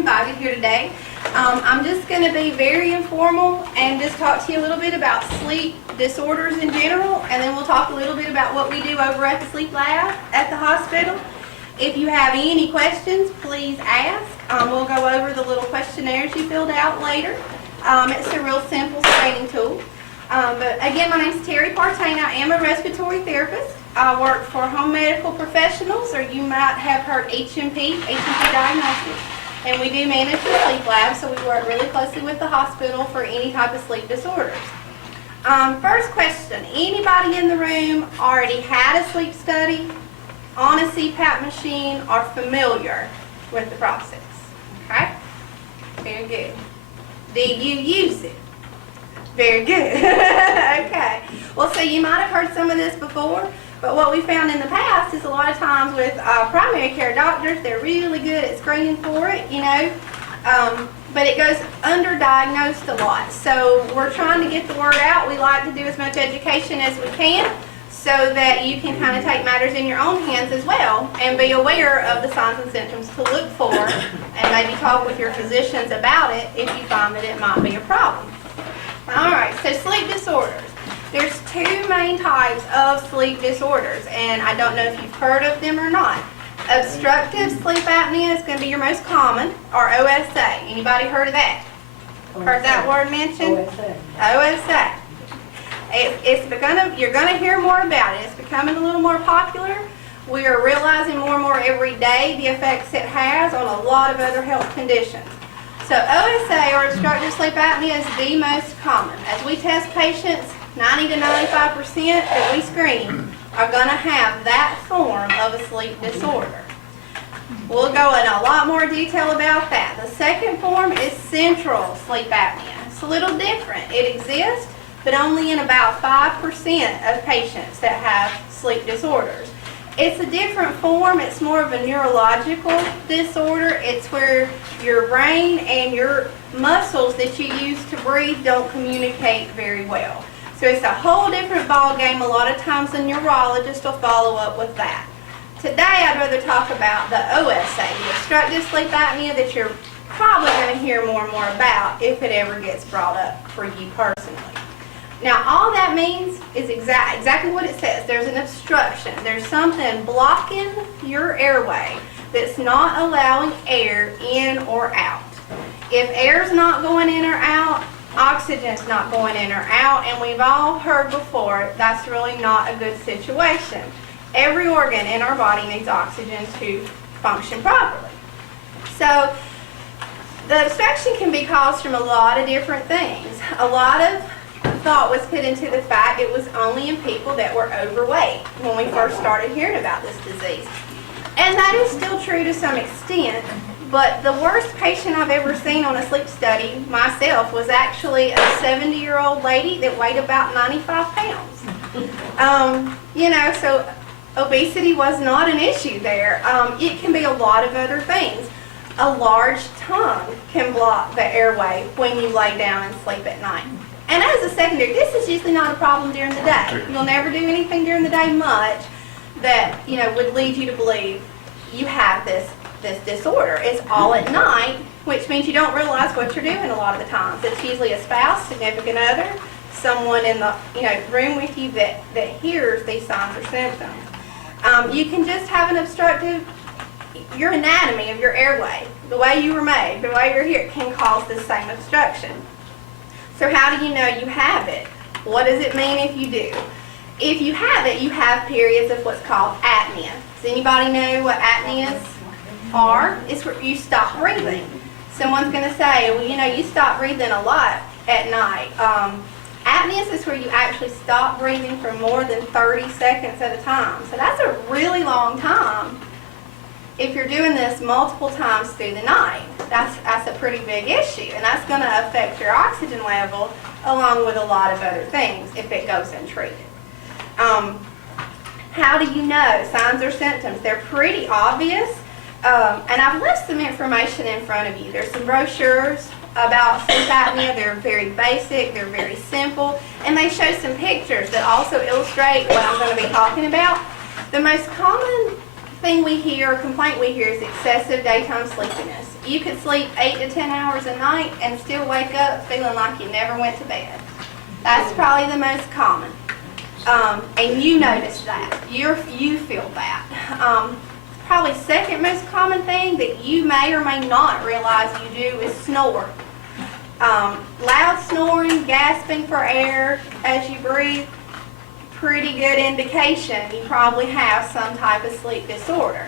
invited here today. I'm just going to be very informal and just talk to you a little bit about sleep disorders in general, and then we'll talk a little bit about what we do over at the sleep lab at the hospital. If you have any questions, please ask. We'll go over the little questionnaires you filled out later. It's a real simple screening tool. But again, my name is Terry Partain. I am a respiratory therapist. I work for home medical professionals, or you might have heard HMP Diagnostics. And we do manage the sleep lab, so we work really closely with the hospital for any type of sleep disorders. First question, anybody in the room already had a sleep study, on a CPAP machine, or familiar with the process? Okay? Very good. Do you use it? Very good. Okay. Well, so you might have heard some of this before, but what we found in the past is a lot of times with primary care doctors, they're really good at screening for it, you know, but it goes underdiagnosed a lot. So we're trying to get the word out. We like to do as much education as we can so that you can kind of take matters in your own hands as well and be aware of the signs and symptoms to look for and maybe talk with your physicians about it if you find that it might be a problem. All right, so sleep disorders. There's two main types of sleep disorders, and I don't know if you've heard of them or not. Obstructive sleep apnea is going to be your most common, or OSA. Anybody heard of that? Heard that word mentioned? OSA. You're going to hear more about it. It's becoming a little more popular. We are realizing more and more every day the effects it has on a lot of other health conditions. So OSA, or obstructive sleep apnea, is the most common. As we test patients, 90 to 95% that we screen are going to have that form of a sleep disorder. We'll go in a lot more detail about that. The second form is central sleep apnea. It's a little different. It exists, but only in about 5% of patients that have sleep disorders. It's a different form. It's more of a neurological disorder. It's where your brain and your muscles that you use to breathe don't communicate very well. So it's a whole different ball game. A lot of times a neurologist will follow up with that. Today I'd rather talk about the OSA, the obstructive sleep apnea, that you're probably going to hear more and more about if it ever gets brought up for you personally. Now, all that means is exactly what it says. There's an obstruction. There's something blocking your airway that's not allowing air in or out. If air's not going in or out, oxygen's not going in or out, and we've all heard before that's really not a good situation. Every organ in our body needs oxygen to function properly. So, the obstruction can be caused from a lot of different things. A lot of thought was put into the fact it was only in people that were overweight when we first started hearing about this disease. And that is still true to some extent, but the worst patient I've ever seen on a sleep study myself was actually a 70-year-old lady that weighed about 95 pounds. So obesity was not an issue there. It can be a lot of other things. A large tongue can block the airway when you lay down and sleep at night. And as a secondary, this is usually not a problem during the day. You'll never do anything during the day much that would lead you to believe you have this disorder. It's all at night, which means you don't realize what you're doing a lot of the times. It's usually a spouse, significant other, someone in the room with you that hears these signs or symptoms. You can just have an obstructive, your anatomy of your airway, the way you were made, the way you're here, can cause this same obstruction. So how do you know you have it? What does it mean if you do? If you have it, you have periods of what's called apnea. Does anybody know what apneas are? It's where you stop breathing. Someone's going to say, well, you stop breathing a lot at night. Apneas is where you actually stop breathing for more than 30 seconds at a time. So that's a really long time. If you're doing this multiple times through the night, that's a pretty big issue, and that's going to affect your oxygen level along with a lot of other things if it goes untreated. How do you know? Signs or symptoms? They're pretty obvious, and I've left some information in front of you. There's some brochures about sleep apnea. They're very basic, they're very simple, and they show some pictures that also illustrate what I'm going to be talking about. The most common thing we hear, complaint we hear, is excessive daytime sleepiness. You could sleep 8 to 10 hours a night and still wake up feeling like you never went to bed. That's probably the most common. And you notice that. You feel that. Probably second most common thing that you may or may not realize you do is snore. Loud snoring, gasping for air as you breathe, pretty good indication you probably have some type of sleep disorder.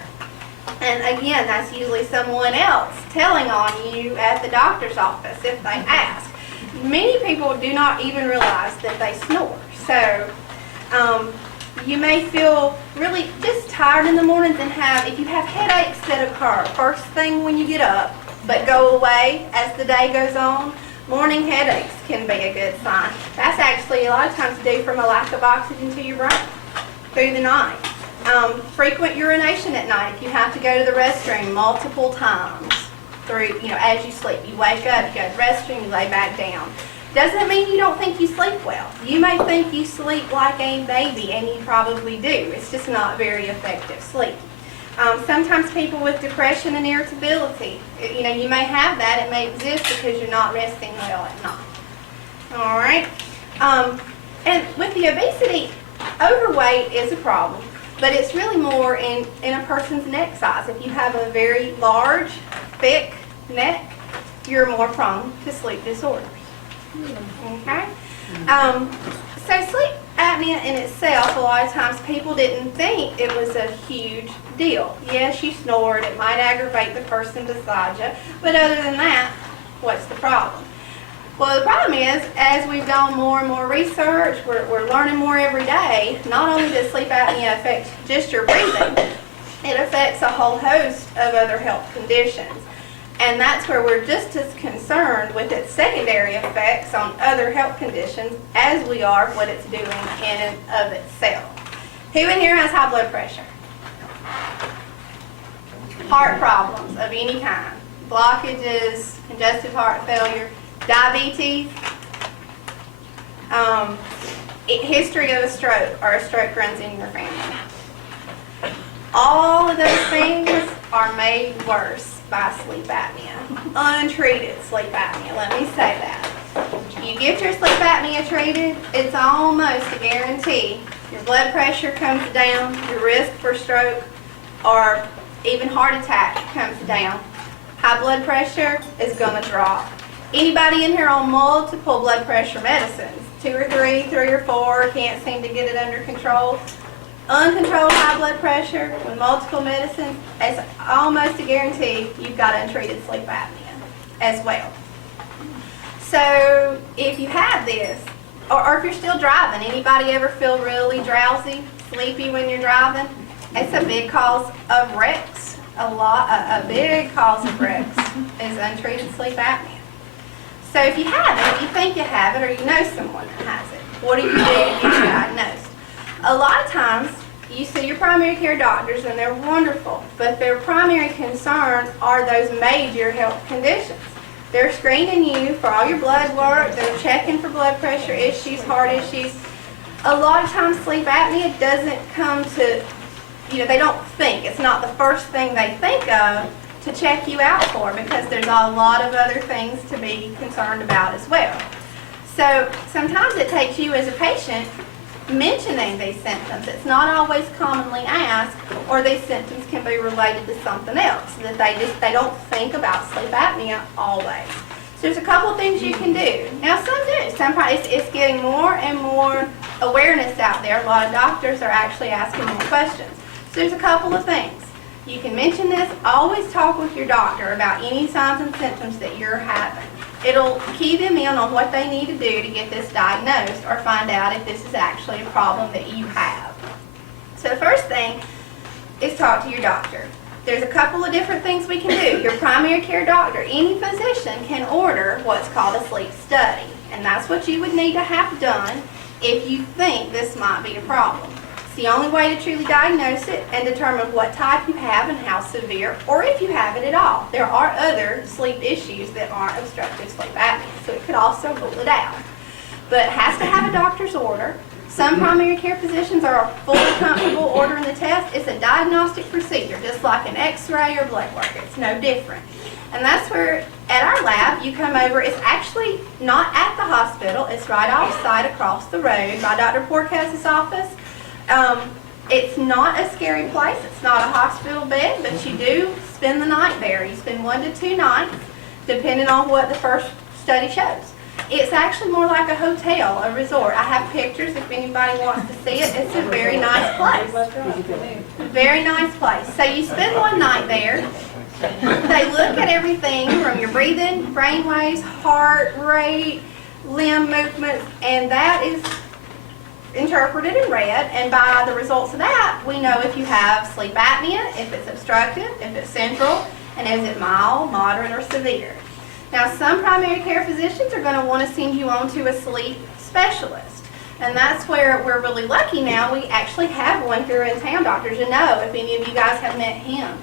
And again, that's usually someone else telling on you at the doctor's office if they ask. Many people do not even realize that they snore. So you may feel really just tired in the mornings and if you have headaches that occur first thing when you get up but go away as the day goes on, morning headaches can be a good sign. That's actually a lot of times due from a lack of oxygen to your brain through the night. Frequent urination at night. If you have to go to the restroom multiple times through, as you sleep, you wake up, you go to the restroom, you lay back down. Doesn't mean you don't think you sleep well. You may think you sleep like a baby, and you probably do. It's just not very effective sleep. Sometimes people with depression and irritability, you may have that. It may exist because you're not resting well at night. All right? And with the obesity, overweight is a problem, but it's really more in a person's neck size. If you have a very large, thick neck, you're more prone to sleep disorders. Okay? So sleep apnea in itself, a lot of times people didn't think it was a huge deal. Yes, you snored, it might aggravate the person beside you, but other than that, what's the problem? Well, the problem is, as we've done more and more research, we're learning more every day, not only does sleep apnea affect just your breathing, it affects a whole host of other health conditions. And that's where we're just as concerned with its secondary effects on other health conditions as we are what it's doing in and of itself. Who in here has high blood pressure? Heart problems of any kind, blockages, congestive heart failure, diabetes, history of a stroke or a stroke runs in your family. All of those things are made worse by sleep apnea. Untreated sleep apnea, let me say that. You get your sleep apnea treated, it's almost a guarantee. Your blood pressure comes down, your risk for stroke or even heart attack comes down. High blood pressure is going to drop. Anybody in here on multiple blood pressure medicines, 2 or 3, 3 or 4, can't seem to get it under control? Uncontrolled high blood pressure with multiple medicines, it's almost a guarantee you've got untreated sleep apnea as well. So if you have this, or if you're still driving, anybody ever feel really drowsy, sleepy when you're driving? It's a big cause of wrecks. A big cause of wrecks is untreated sleep apnea. So if you have it, you think you have it, or you know someone that has it, what do you do to get you diagnosed? A lot of times, you see your primary care doctors, and they're wonderful, but their primary concern are those major health conditions. They're screening you for all your blood work, they're checking for blood pressure issues, heart issues. A lot of times, sleep apnea doesn't come to, they don't think, it's not the first thing they think of to check you out for, because there's a lot of other things to be concerned about as well. So sometimes it takes you as a patient mentioning these symptoms. It's not always commonly asked, or these symptoms can be related to something else, that they don't think about sleep apnea always. So there's a couple things you can do. Now some do. Sometimes it's getting more and more awareness out there. A lot of doctors are actually asking more questions. So there's a couple of things. You can mention this. Always talk with your doctor about any signs and symptoms that you're having. It'll key them in on what they need to do to get this diagnosed or find out if this is actually a problem that you have. So the first thing is talk to your doctor. There's a couple of different things we can do. Your primary care doctor, any physician, can order what's called a sleep study. And that's what you would need to have done if you think this might be a problem. It's the only way to truly diagnose it and determine what type you have and how severe, or if you have it at all. There are other sleep issues that aren't obstructive sleep apnea, so it could also rule it out. But it has to have a doctor's order. Some primary care physicians are fully comfortable ordering the test. It's a diagnostic procedure, just like an x-ray or blood work. It's no different. And that's where, at our lab, you come over. It's actually not at the hospital. It's right off-site across the road by Dr. Porcas's office. It's not a scary place. It's not a hospital bed, but you do spend the night there. You spend 1 to 2 nights, depending on what the first study shows. It's actually more like a hotel, a resort. I have pictures if anybody wants to see it. It's a very nice place. Very nice place. So you spend 1 night there. They look at everything from your breathing, brain waves, heart rate, limb movements, and that is interpreted and read, and by the results of that, we know if you have sleep apnea, if it's obstructive, if it's central, and is it mild, moderate, or severe. Now, some primary care physicians are going to want to send you on to a sleep specialist, and that's where we're really lucky now. We actually have one here in town, Dr. Janot, if any of you guys have met him.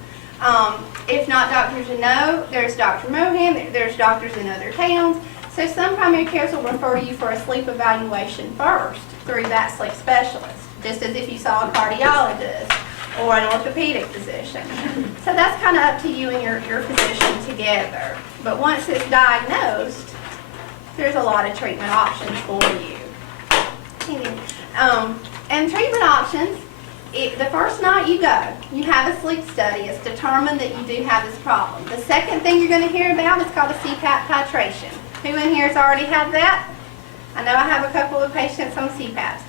If not Dr. Janot, there's Dr. Mohan, there's doctors in other towns. So some primary cares will refer you for a sleep evaluation first through that sleep specialist, just as if you saw a cardiologist or an orthopedic physician. So that's kind of up to you and your physician together. But once it's diagnosed, there's a lot of treatment options for you. And treatment options, the first night you go, you have a sleep study. It's determined that you do have this problem. The second thing you're going to hear about is called a CPAP titration. Who in here has already had that? I know I have a couple of patients on CPAPs.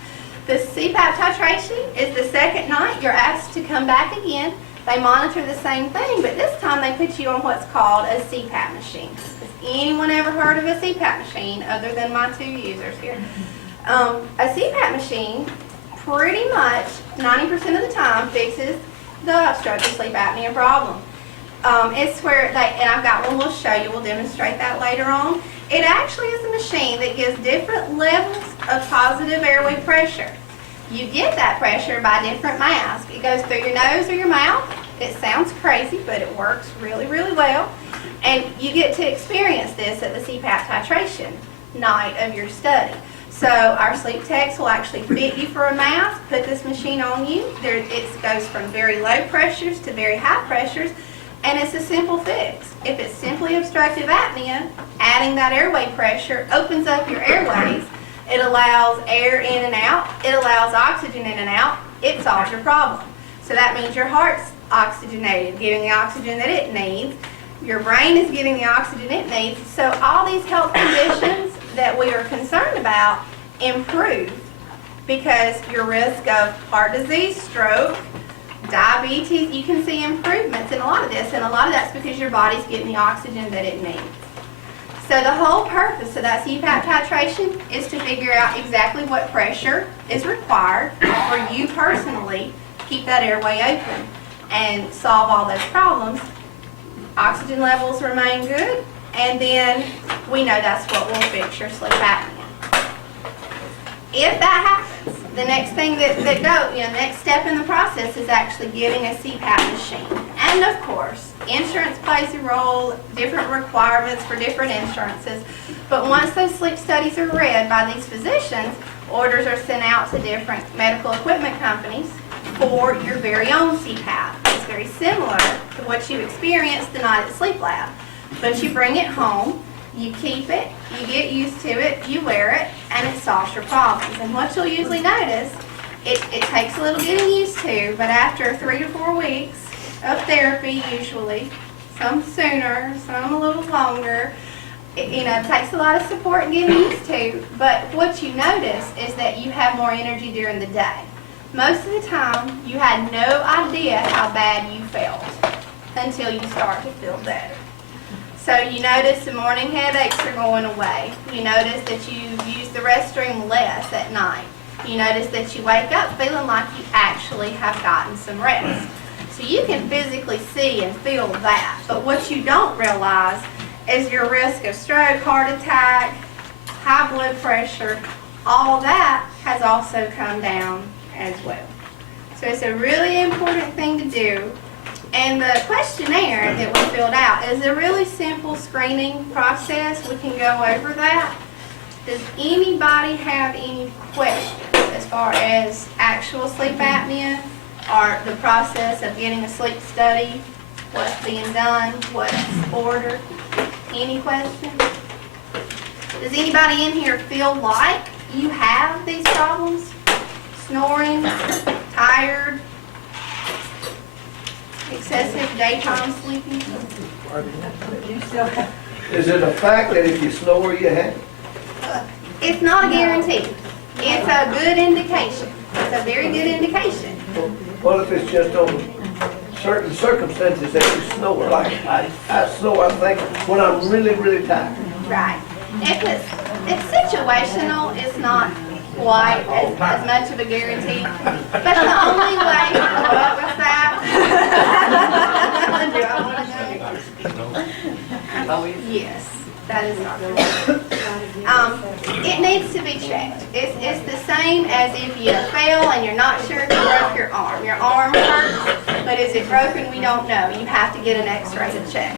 The CPAP titration is the second night. You're asked to come back again. They monitor the same thing, but this time they put you on what's called a CPAP machine. Has anyone ever heard of a CPAP machine other than my 2 users here? A CPAP machine pretty much 90% of the time fixes the obstructive sleep apnea problem. It's where and I've got one we'll show you, we'll demonstrate that later on. It actually is a machine that gives different levels of positive airway pressure. You get that pressure by different masks. It goes through your nose or your mouth. It sounds crazy, but it works really, really well. And you get to experience this at the CPAP titration night of your study. So our sleep techs will actually fit you for a mask, put this machine on you. It goes from very low pressures to very high pressures. And it's a simple fix. If it's simply obstructive apnea, adding that airway pressure opens up your airways. It allows air in and out. It allows oxygen in and out. It solves your problem. So that means your heart's oxygenated, getting the oxygen that it needs. Your brain is getting the oxygen it needs. So all these health conditions that we are concerned about improve because your risk of heart disease, stroke, diabetes, you can see improvements in a lot of this, and a lot of that's because your body's getting the oxygen that it needs. So the whole purpose of that CPAP titration is to figure out exactly what pressure is required for you personally to keep that airway open and solve all those problems. Oxygen levels remain good, and then we know that's what will fix your sleep apnea. If that happens, the next thing the next step in the process is actually getting a CPAP machine. And of course, insurance plays a role, different requirements for different insurances. But once those sleep studies are read by these physicians, orders are sent out to different medical equipment companies for your very own CPAP. It's very similar to what you experienced the night at Sleep Lab. But you bring it home, you keep it, you get used to it, you wear it, and it solves your problems. And what you'll usually notice, it takes a little getting used to, but after 3 to 4 weeks of therapy usually, some sooner, some a little longer, it takes a lot of support and getting used to, but what you notice is that you have more energy during the day. Most of the time, you had no idea how bad you felt until you start to feel better. So you notice the morning headaches are going away. You notice that you use the restroom less at night. You notice that you wake up feeling like you actually have gotten some rest. So you can physically see and feel that. But what you don't realize is your risk of stroke, heart attack, high blood pressure, all that has also come down as well. So it's a really important thing to do. And the questionnaire that we filled out is a really simple screening process. We can go over that. Does anybody have any questions as far as actual sleep apnea or the process of getting a sleep study, what's being done, what's ordered? Any questions? Does anybody in here feel like you have these problems? Snoring, tired, excessive daytime sleeping? Is it a fact that if you snore, you have it? It's not a guarantee. It's a good indication. It's a very good indication. What if it's just on certain circumstances that you snore? Like I snore, I think, when I'm really, really tired. Right. If it's situational, it's not quite as much of a guarantee. But the only way, what was that? Do I want to know? Yes, that is not correct. It needs to be checked. It's the same as if you fell and you're not sure if you broke your arm. Your arm hurts, but is it broken? We don't know. You have to get an x-ray to check.